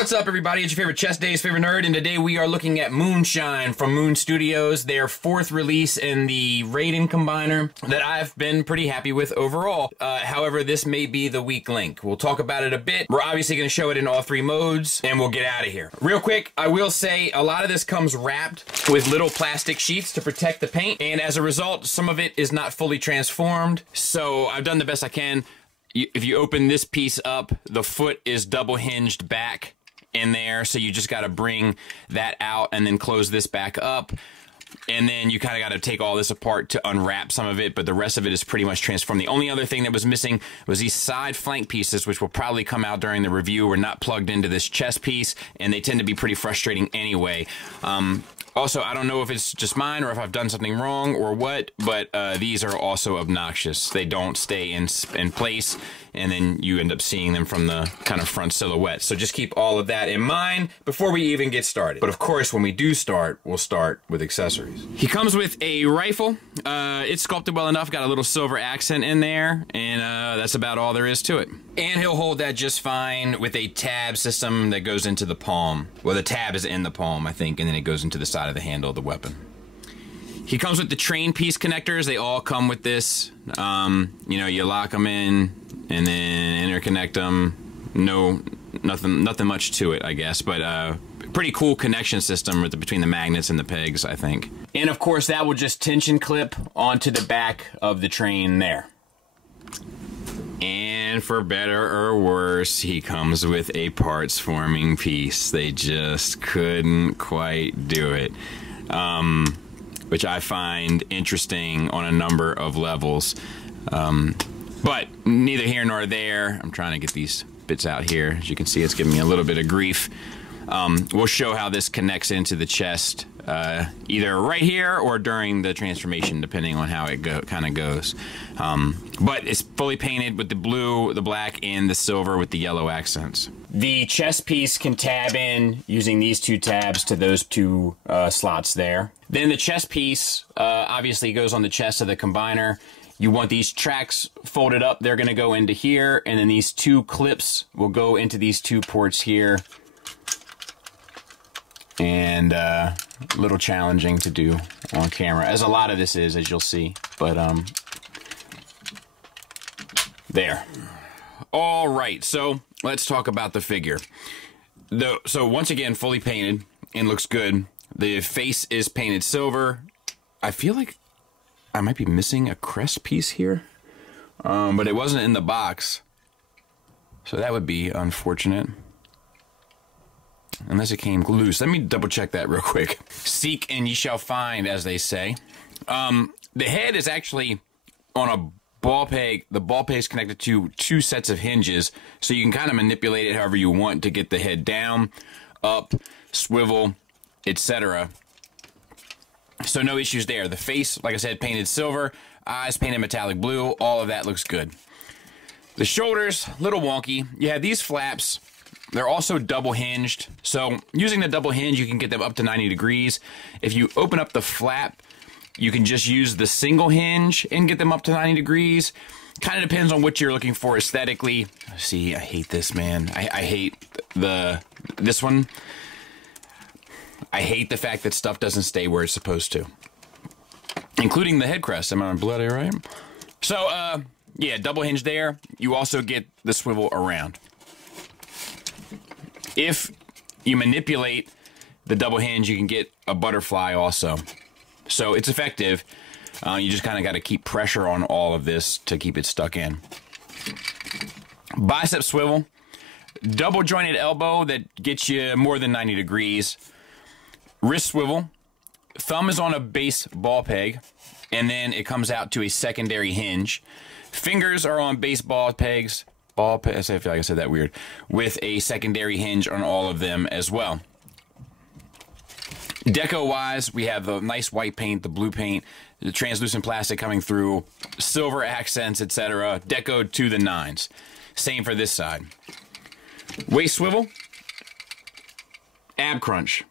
What's up, everybody? It's your favorite chess day's favorite nerd, and today we are looking at Moonshine from Moon Studios, their fourth release in the Raiden combiner that I've been pretty happy with overall. However, this may be the weak link. We'll talk about it a bit. We're obviously going to show it in all three modes, and we'll get out of here. Real quick, I will say a lot of this comes wrapped with little plastic sheets to protect the paint, and as a result, some of it is not fully transformed, so I've done the best I can. If you open this piece up, the foot is double hinged back in there, so you just got to bring that out and then close this back up, and then you kind of got to take all this apart to unwrap some of it, but the rest of it is pretty much transformed. The only other thing that was missing was these side flank pieces, which will probably come out during the review. Were not plugged into this chest piece, and they tend to be pretty frustrating anyway. Also, I don't know if it's just mine or if I've done something wrong or what, but these are also obnoxious. They don't stay in place, and then you end up seeing them from the kind of front silhouette. So just keep all of that in mind before we even get started. But of course, when we do start, we'll start with accessories. He comes with a rifle. It's sculpted well enough, got a little silver accent in there, and that's about all there is to it. And he'll hold that just fine with a tab system that goes into the palm. Well, the tab is in the palm, I think, and then it goes into the side of the handle of the weapon. He comes with the train piece connectors. They all come with this. You know, you lock them in and then interconnect them. Nothing much to it, I guess, but pretty cool connection system between the magnets and the pegs, I think. And of course, that will just tension clip onto the back of the train there. And for better or worse, he comes with a parts forming piece. They just couldn't quite do it, which I find interesting on a number of levels. But neither here nor there. I'm trying to get these bits out here. As you can see, it's giving me a little bit of grief. We'll show how this connects into the chest, either right here or during the transformation, depending on how it kind of goes. But it's fully painted with the blue, the black, and the silver with the yellow accents. The chest piece can tab in using these two tabs to those two slots there. Then the chest piece obviously goes on the chest of the combiner. You want these tracks folded up, they're going to go into here, and then these two clips will go into these two ports here. And a little challenging to do on camera, as a lot of this is, as you'll see. But there. All right, so let's talk about the figure. So once again, fully painted and looks good. The face is painted silver. I feel like I might be missing a crest piece here, but it wasn't in the box, so that would be unfortunate. Unless it came loose. Let me double check that real quick. Seek and ye shall find, as they say. The head is actually on a ball peg. The ball peg is connected to two sets of hinges, so you can kind of manipulate it however you want to get the head down, up, swivel, etc. So no issues there. The face, like I said, painted silver. Eyes painted metallic blue. All of that looks good. The shoulders, a little wonky. You have these flaps. They're also double hinged, so using the double hinge, you can get them up to 90 degrees. If you open up the flap, you can just use the single hinge and get them up to 90 degrees. Kind of depends on what you're looking for aesthetically. See, I hate this, man. I hate this one. I hate the fact that stuff doesn't stay where it's supposed to, including the head crest. Am I bloody right? So, yeah, double hinge there. You also get the swivel around. If you manipulate the double hinge, you can get a butterfly also. So it's effective. You just kind of got to keep pressure on all of this to keep it stuck in. Bicep swivel. Double jointed elbow that gets you more than 90 degrees. Wrist swivel. Thumb is on a base ball peg, and then it comes out to a secondary hinge. Fingers are on base ball pegs. I feel like I said that weird, with a secondary hinge on all of them as well. Deco wise, we have the nice white paint, the blue paint, the translucent plastic coming through, silver accents, etc. Decoed to the nines. Same for this side. Waist swivel, ab crunch.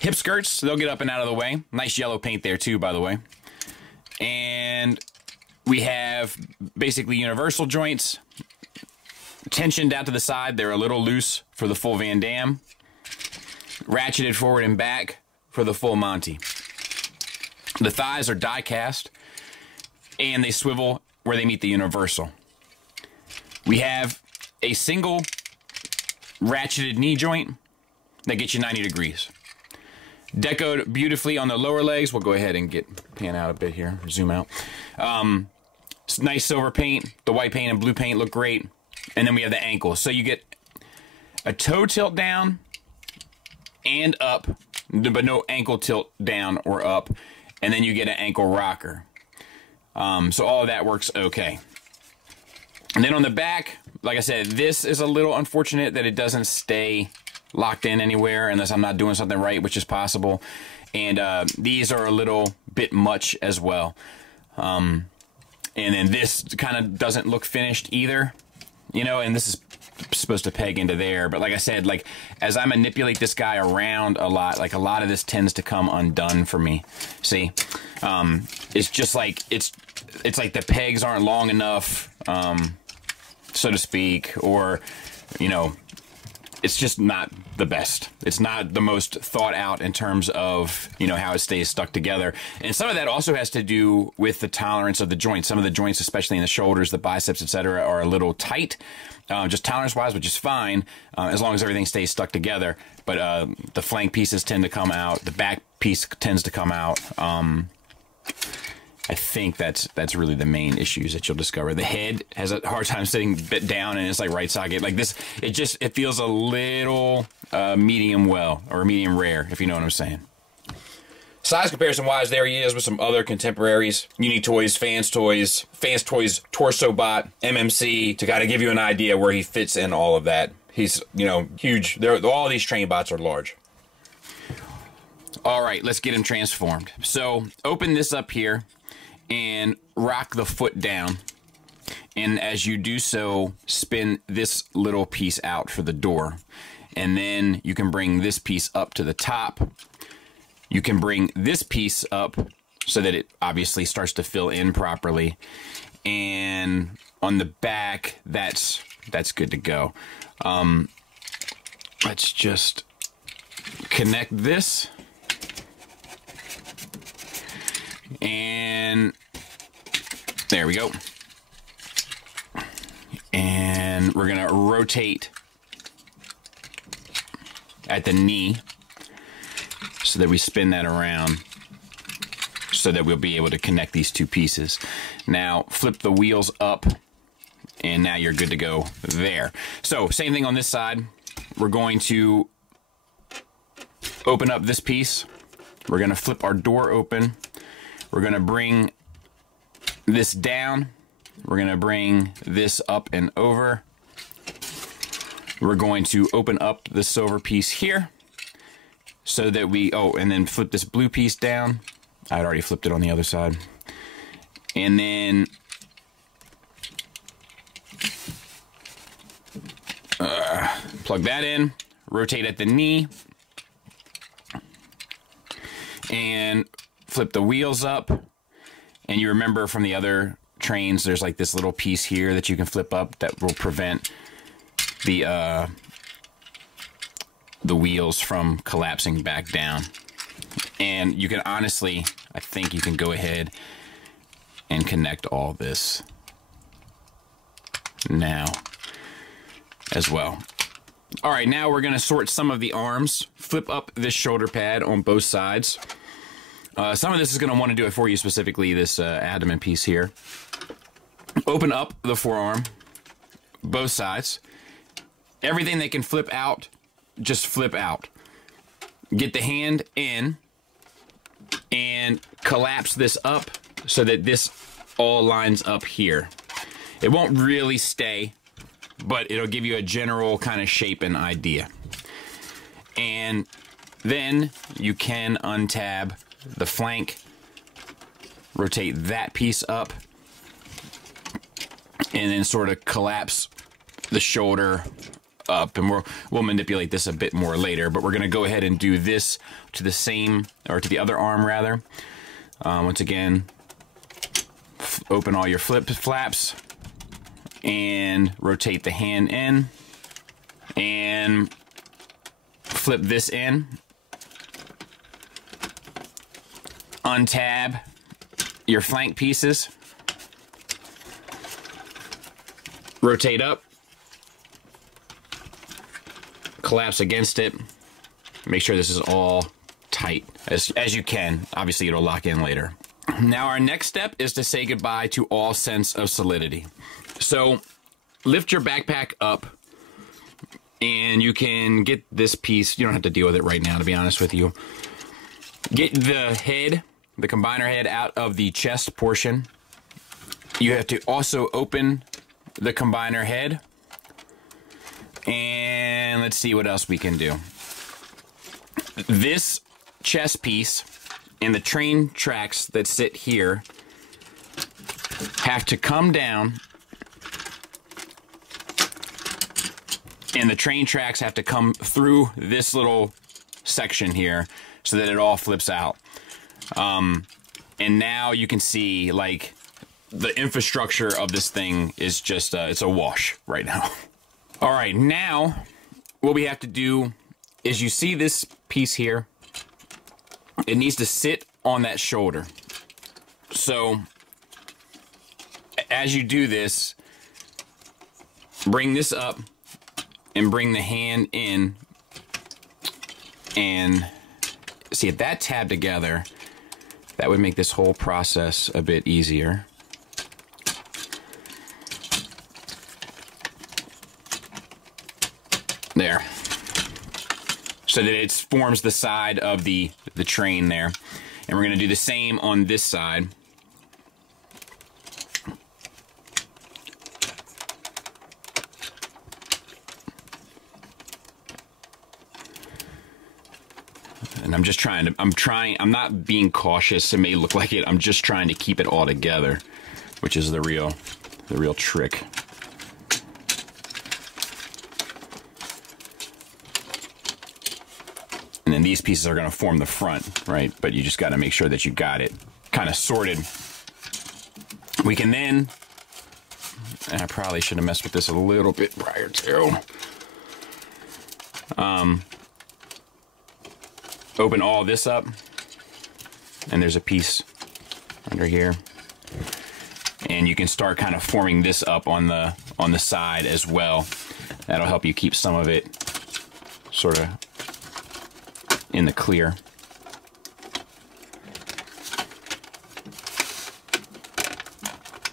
Hip skirts, they'll get up and out of the way. Nice yellow paint there too, by the way. And we have basically universal joints tensioned out to the side, they're a little loose for the full Van Damme. Ratcheted forward and back for the full Monty. The thighs are die cast, and they swivel where they meet the universal. We have a single ratcheted knee joint that gets you 90 degrees. Decoed beautifully on the lower legs. We'll go ahead and pan out a bit here, zoom out. Nice silver paint. The white paint and blue paint look great. And then we have the ankle. So you get a toe tilt down and up, but no ankle tilt down or up. And then you get an ankle rocker. So all of that works okay. And then on the back, like I said, this is a little unfortunate that it doesn't stay locked in anywhere unless I'm not doing something right, which is possible. And these are a little bit much as well. And then this kind of doesn't look finished either, you know, and this is supposed to peg into there. But like I said, like as I manipulate this guy around a lot, like a lot of this tends to come undone for me. See, it's just like, it's like the pegs aren't long enough, so to speak, or, you know, it's just not the best. It's not the most thought out in terms of, you know, how it stays stuck together. And some of that also has to do with the tolerance of the joints. Some of the joints, especially in the shoulders, the biceps, etc., are a little tight, just tolerance-wise, which is fine, as long as everything stays stuck together. But the flank pieces tend to come out. The back piece tends to come out. I think that's really the main issues that you'll discover. The head has a hard time sitting bit down, and it's like right socket. Like this, it feels a little medium well, or medium rare, if you know what I'm saying. Size comparison wise, there he is with some other contemporaries. Unique Toys, Fans Toys, Torso Bot, MMC, to kind of give you an idea where he fits in all of that. He's, you know, huge. All these train bots are large. All right, let's get him transformed. So open this up here and rock the foot down, and as you do so, spin this little piece out for the door, and then you can bring this piece up to the top. You can bring this piece up so that it obviously starts to fill in properly, and on the back, that's good to go. Let's just connect this. And there we go. And we're gonna rotate at the knee so that we spin that around so that we'll be able to connect these two pieces. Now flip the wheels up, and now you're good to go there. So same thing on this side. We're going to open up this piece. We're gonna flip our door open. We're going to bring this down. We're going to bring this up and over. We're going to open up the silver piece here so that we, and then flip this blue piece down. I'd already flipped it on the other side. And then plug that in, rotate at the knee, and flip the wheels up. And you remember from the other trains, there's like this little piece here that you can flip up that will prevent the wheels from collapsing back down. And you can honestly, I think you can go ahead and connect all this now as well. All right, now we're gonna sort some of the arms. Flip up this shoulder pad on both sides. Some of this is going to want to do it for you, specifically this abdomen piece here. Open up the forearm, both sides. Everything that can flip out, just flip out. Get the hand in and collapse this up so that this all lines up here. It won't really stay, but it'll give you a general kind of shape and idea. And then you can untab the flank, rotate that piece up, and then sort of collapse the shoulder up. And we'll manipulate this a bit more later, but we're going to go ahead and do this to the same, or to the other arm rather. Once again, open all your flaps, and rotate the hand in and flip this in. Untab your flank pieces. Rotate up. Collapse against it. Make sure this is all tight as you can. Obviously, it'll lock in later. Now, our next step is to say goodbye to all sense of solidity. So, lift your backpack up, and you can get this piece. You don't have to deal with it right now, to be honest with you. Get the head, the combiner head, out of the chest portion. You have to also open the combiner head. And let's see what else we can do. This chest piece and the train tracks that sit here have to come down, and the train tracks have to come through this little section here so that it all flips out. And now you can see, like, the infrastructure of this thing is just, it's a wash right now. All right, now what we have to do is, you see this piece here? It needs to sit on that shoulder. So as you do this, bring this up and bring the hand in, and see, if that tab together, that would make this whole process a bit easier. There. So that it forms the side of the train there. And we're going to do the same on this side. And I'm just trying to, I'm not being cautious. It may look like it. I'm just trying to keep it all together, which is the real trick. And then these pieces are going to form the front, right? But you just got to make sure that you got it kind of sorted. We can then, and I probably should have messed with this a little bit prior to, open all this up, and there's a piece under here, and you can start kind of forming this up on the side as well. That'll help you keep some of it sort of in the clear.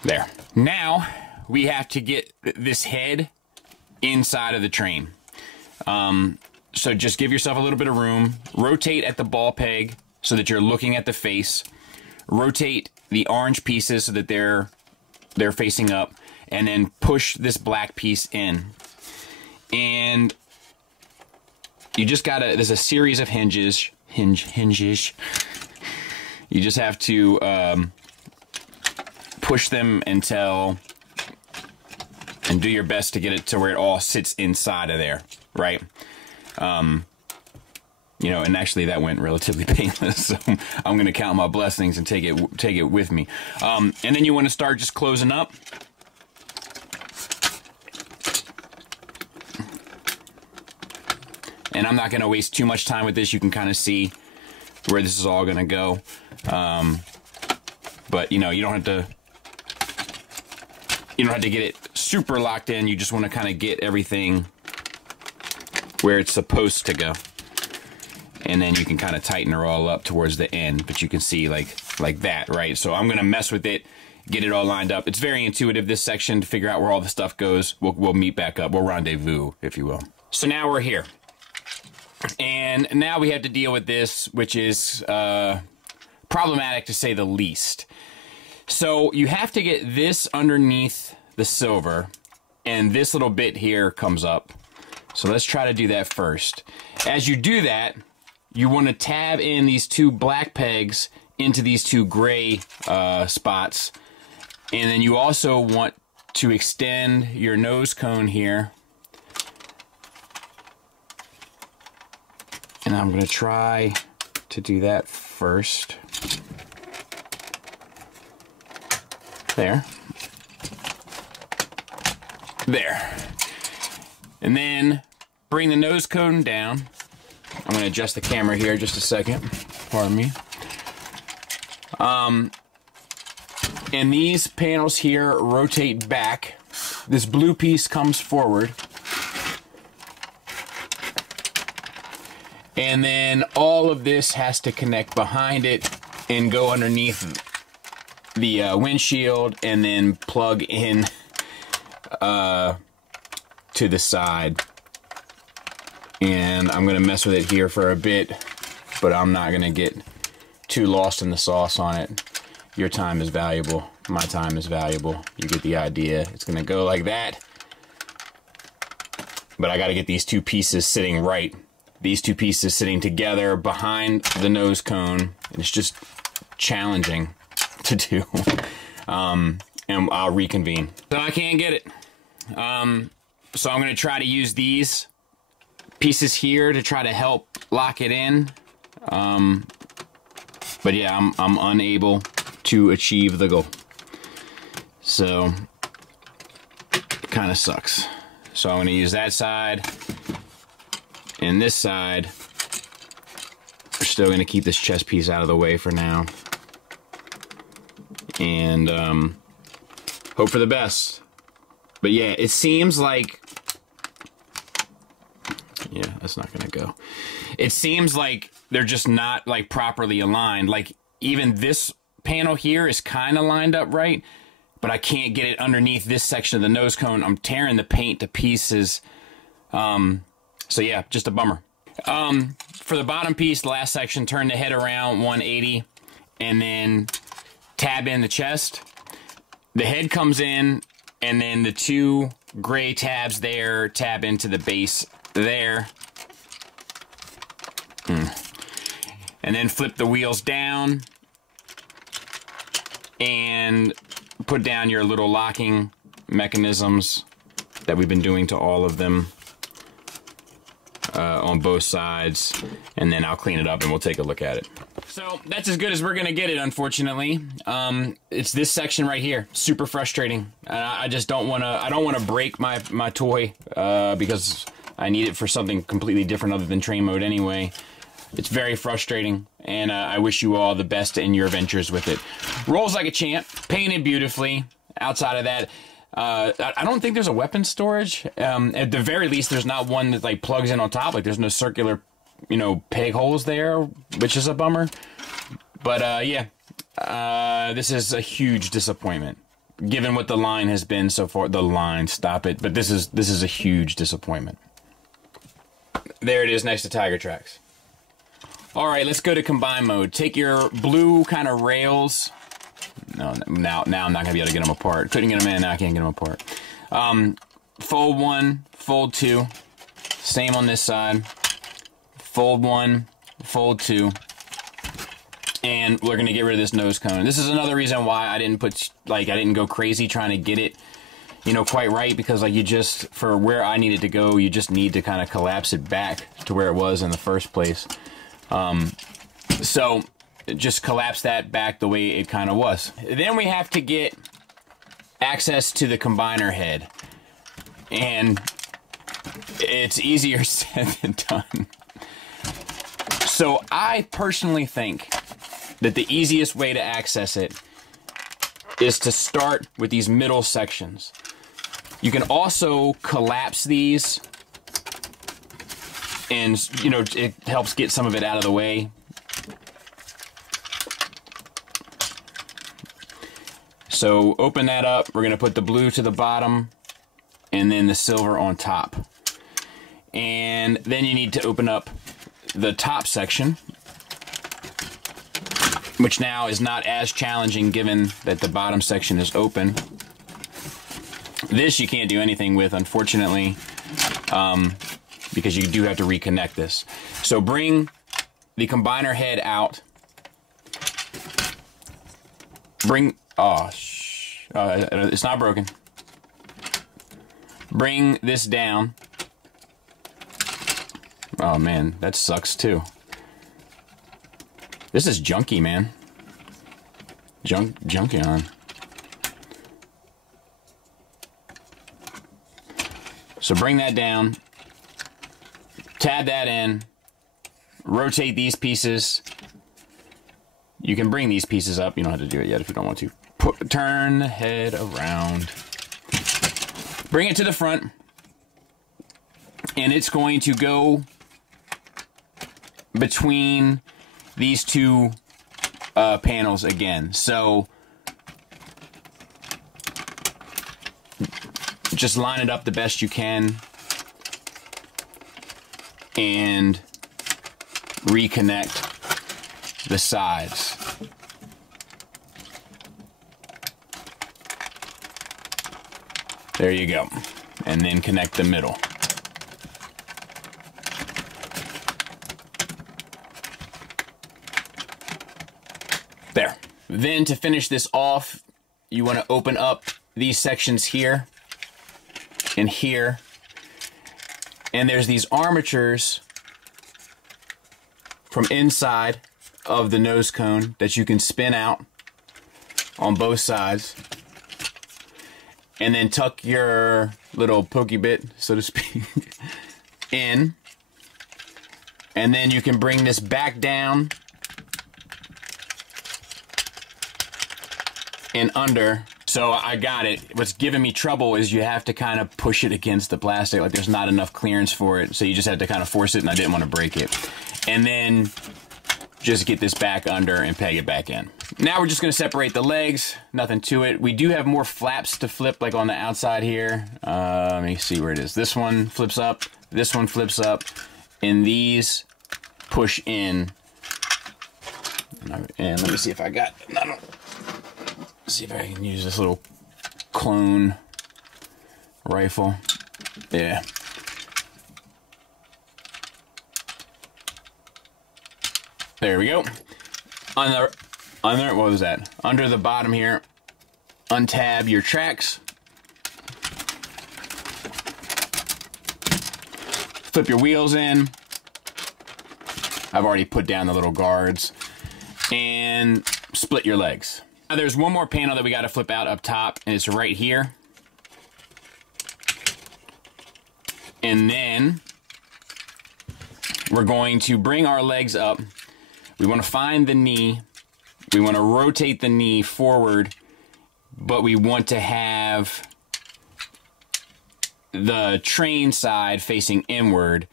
There. Now we have to get this head inside of the train. So just give yourself a little bit of room. Rotate at the ball peg so that you're looking at the face. Rotate the orange pieces so that they're facing up, and then push this black piece in. And you just gotta, there's a series of hinges. You just have to push them until, and do your best to get it to where it all sits inside of there, right? You know, and actually that went relatively painless, so I'm gonna count my blessings and take it with me. And then you want to start just closing up. And I'm not going to waste too much time with this. You can kind of see where this is all going to go. But, you know, you don't have to get it super locked in. You just want to kind of get everything where it's supposed to go. And then you can kind of tighten her all up towards the end. But you can see like that, right? So I'm going to mess with it, get it all lined up. It's very intuitive, this section, to figure out where all the stuff goes. We'll meet back up. We'll rendezvous, if you will. So now we're here. And now we have to deal with this, which is problematic to say the least. So you have to get this underneath the silver, and this little bit here comes up. So let's try to do that first. As you do that, you want to tab in these two black pegs into these two gray spots. And then you also want to extend your nose cone here. And I'm going to try to do that first. There. There. And then bring the nose cone down. I'm going to adjust the camera here just a second. Pardon me. And these panels here rotate back. This blue piece comes forward. And then all of this has to connect behind it and go underneath the windshield and then plug in to the side. And I'm going to mess with it here for a bit, but I'm not going to get too lost in the sauce on it. Your time is valuable. My time is valuable. You get the idea. It's going to go like that. But I got to get these two pieces sitting right. These two pieces sitting together behind the nose cone. And it's just challenging to do. And I'll reconvene. So I can't get it. So I'm going to try to use these pieces here to try to help lock it in. But yeah, I'm unable to achieve the goal. So kind of sucks. So I'm going to use that side and this side. We're still going to keep this chest piece out of the way for now. And hope for the best. But yeah, it seems like... Yeah, that's not going to go. It seems like they're just not like properly aligned. Like even this panel here is kind of lined up right, but I can't get it underneath this section of the nose cone. I'm tearing the paint to pieces. So yeah, just a bummer. For the bottom piece, the last section, turn the head around 180 and then tab in the chest. The head comes in and then the two gray tabs there tab into the base there. And then flip the wheels down and put down your little locking mechanisms that we've been doing to all of them on both sides, and then I'll clean it up and we'll take a look at it. So that's as good as we're gonna get it, unfortunately. It's this section right here, super frustrating. I just don't wanna break my toy because I need it for something completely different other than train mode anyway. It's very frustrating, and I wish you all the best in your ventures with it. Rolls like a champ, painted beautifully. Outside of that, I don't think there's a weapon storage. At the very least, there's not one that like plugs in on top. Like there's no circular, you know, peg holes there, which is a bummer. But yeah, this is a huge disappointment, given what the line has been so far. The line, stop it! But this is a huge disappointment. There it is, next to Tiger Tracks. All right, let's go to combine mode. Take your blue kind of rails. No, now I'm not gonna be able to get them apart. Couldn't get them in, now I can't get them apart. Fold one, fold two. Same on this side. Fold one, fold two. And we're gonna get rid of this nose cone. This is another reason why I didn't go crazy trying to get it, you know, quite right, because like for where I needed to go, you just need to kind of collapse it back to where it was in the first place. So just collapse that back the way it kind of was. Then we have to get access to the combiner head, and it's easier said than done. So I personally think that the easiest way to access it is to start with these middle sections. You can also collapse these, and you know, it helps get some of it out of the way. So open that up. We're gonna put the blue to the bottom and then the silver on top. And then you need to open up the top section, which now is not as challenging given that the bottom section is open. This you can't do anything with, unfortunately, because you do have to reconnect this. So bring the combiner head out. It's not broken. Bring this down. Oh man, that sucks too. This is junky, man. Junky on. So bring that down, tab that in, rotate these pieces. You can bring these pieces up. You don't have to do it yet if you don't want to. Turn the head around. Bring it to the front. And it's going to go between these two panels again. So just line it up the best you can and reconnect the sides. There you go. And then connect the middle. There. Then to finish this off, you want to open up these sections here and here. And there's these armatures from inside of the nose cone that you can spin out on both sides. And then tuck your little pokey bit, so to speak, in. And then you can bring this back down and under. So I got it. What's giving me trouble is you have to kind of push it against the plastic. Like there's not enough clearance for it. So you just have to kind of force it, and I didn't want to break it. And then just get this back under and peg it back in. Now we're just going to separate the legs. Nothing to it. We do have more flaps to flip, like on the outside here. Let me see where it is. This one flips up. This one flips up. And these push in. And let me see if I got... Let's see if I can use this little clone rifle. Yeah. There we go. Under, what was that? Under the bottom here, untab your tracks. Flip your wheels in. I've already put down the little guards. And split your legs. Now there's one more panel that we got to flip out up top, and it's right here. And then we're going to bring our legs up. We want to find the knee. We want to rotate the knee forward, but we want to have the train side facing inward.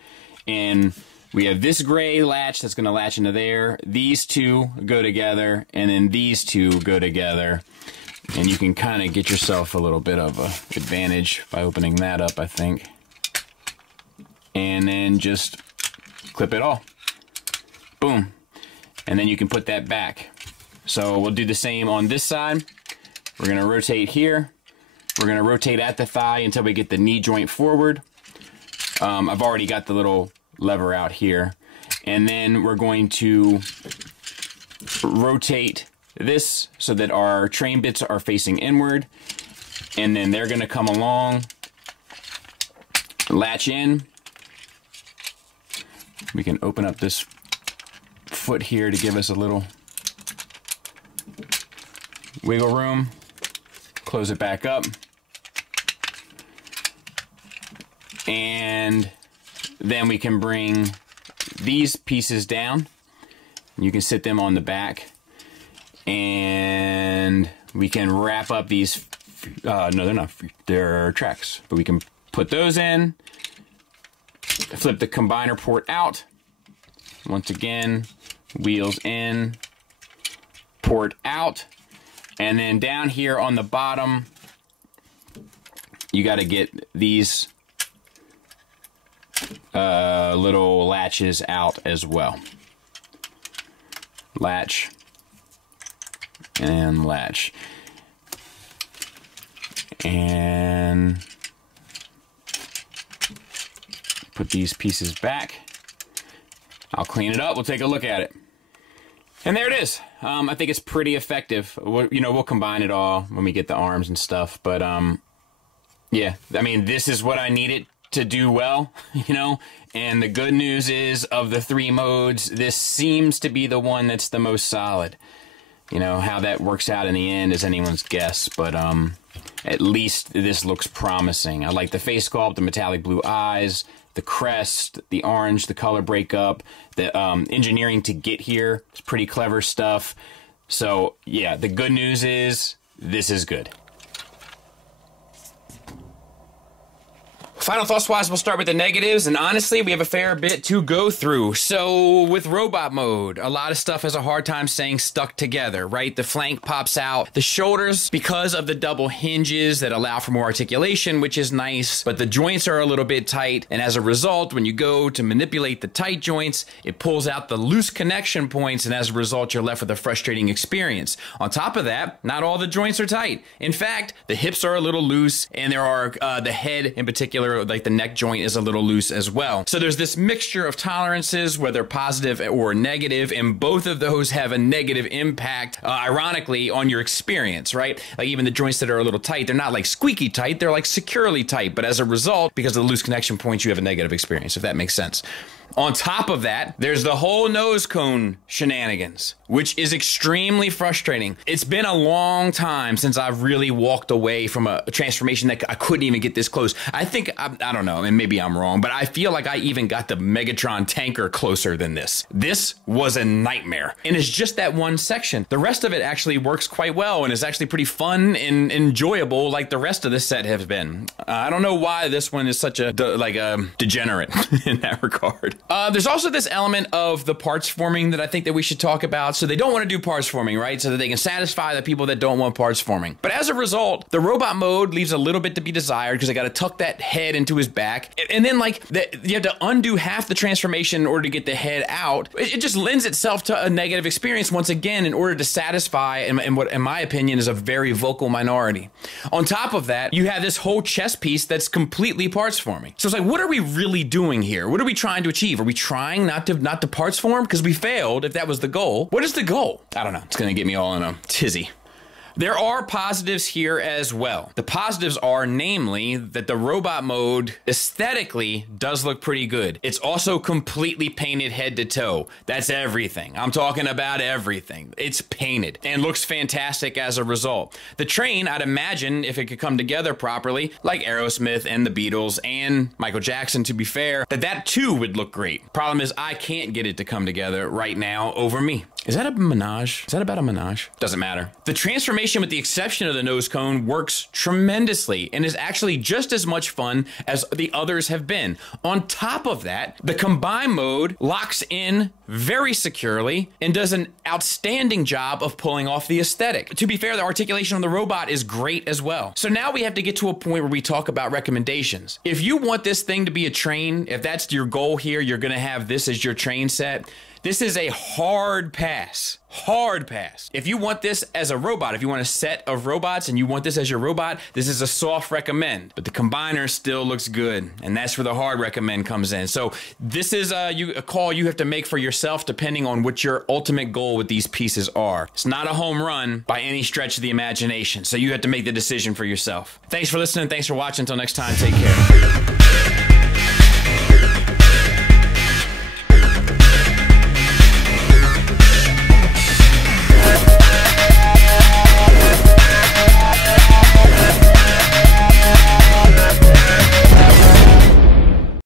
And we have this gray latch that's going to latch into there. These two go together, and then these two go together. And you can kind of get yourself a little bit of an advantage by opening that up, I think. And then just clip it all. Boom. And then you can put that back. So we'll do the same on this side. We're going to rotate here. We're going to rotate at the thigh until we get the knee joint forward. I've already got the little lever out here. And then we're going to rotate this so that our train bits are facing inward. And then they're going to come along, latch in. We can open up this foot here to give us a little wiggle room. Close it back up. And then we can bring these pieces down. You can sit them on the back. And we can wrap up these, no, they're not, they're tracks. But we can put those in, flip the combiner port out. Once again, wheels in, port out. And then down here on the bottom, you got to get these little latches out as well. Latch and latch. And put these pieces back. I'll clean it up. We'll take a look at it. And there it is. I think it's pretty effective. We'll combine it all when we get the arms and stuff. But, yeah, I mean, this is what I needed to do well, And the good news is, of the 3 modes, this seems to be the one that's the most solid. You know, how that works out in the end is anyone's guess, but at least this looks promising. I like the face sculpt, the metallic blue eyes, the crest, the orange, the color breakup, the engineering to get here. It's pretty clever stuff. So yeah, the good news is this is good. Final thoughts-wise, we'll start with the negatives, and honestly, we have a fair bit to go through. So, with robot mode, a lot of stuff has a hard time staying stuck together, right? The flank pops out. The shoulders, because of the double hinges that allow for more articulation, which is nice, but the joints are a little bit tight, and as a result, when you go to manipulate the tight joints, it pulls out the loose connection points, and as a result, you're left with a frustrating experience. On top of that, not all the joints are tight. In fact, the hips are a little loose, and there are, the head in particular, like the neck joint is a little loose as well. So there's this mixture of tolerances, whether positive or negative, and both of those have a negative impact, ironically, on your experience, right? Like even the joints that are a little tight, they're not like squeaky tight, they're like securely tight, but as a result, because of the loose connection points, you have a negative experience, if that makes sense. On top of that, there's the whole nose cone shenanigans, which is extremely frustrating. It's been a long time since I've really walked away from a transformation that I couldn't even get this close. I think, I don't know, and maybe I'm wrong, but I feel like I even got the Megatron tanker closer than this. This was a nightmare. And it's just that one section. The rest of it actually works quite well and is actually pretty fun and enjoyable like the rest of the set has been. I don't know why this one is such a, degenerate in that regard. There's also this element of the parts forming that I think that we should talk about. So they don't want to do parts forming, right? So that they can satisfy the people that don't want parts forming. But as a result, the robot mode leaves a little bit to be desired because they got to tuck that head into his back. And then like you have to undo half the transformation in order to get the head out. It just lends itself to a negative experience once again in order to satisfy and what in my opinion is a very vocal minority. On top of that, you have this whole chest piece that's completely parts forming. So it's like, what are we really doing here? What are we trying to achieve? Are we trying not to parts form? Because we failed if that was the goal. What is the goal? I don't know. It's gonna get me all in a tizzy. There are positives here as well. The positives are, namely, that the robot mode aesthetically does look pretty good. It's also completely painted head to toe. That's everything. I'm talking about everything. It's painted and looks fantastic as a result. The train, I'd imagine, if it could come together properly, like Aerosmith and the Beatles and Michael Jackson, to be fair, that too would look great. Problem is, I can't get it to come together right now over me. Is that a menage? Is that about a menage? Doesn't matter. The transformation, with the exception of the nose cone, works tremendously and is actually just as much fun as the others have been. On top of that, the combine mode locks in very securely and does an outstanding job of pulling off the aesthetic. To be fair, the articulation on the robot is great as well. So now we have to get to a point where we talk about recommendations. If you want this thing to be a train, if that's your goal here, you're gonna have this as your train set. This is a hard pass. Hard pass. If you want this as a robot, if you want a set of robots and you want this as your robot, this is a soft recommend. But the combiner still looks good, and that's where the hard recommend comes in. So this is a call you have to make for yourself depending on what your ultimate goal with these pieces are. It's not a home run by any stretch of the imagination, so you have to make the decision for yourself. Thanks for listening. Thanks for watching. Until next time, take care.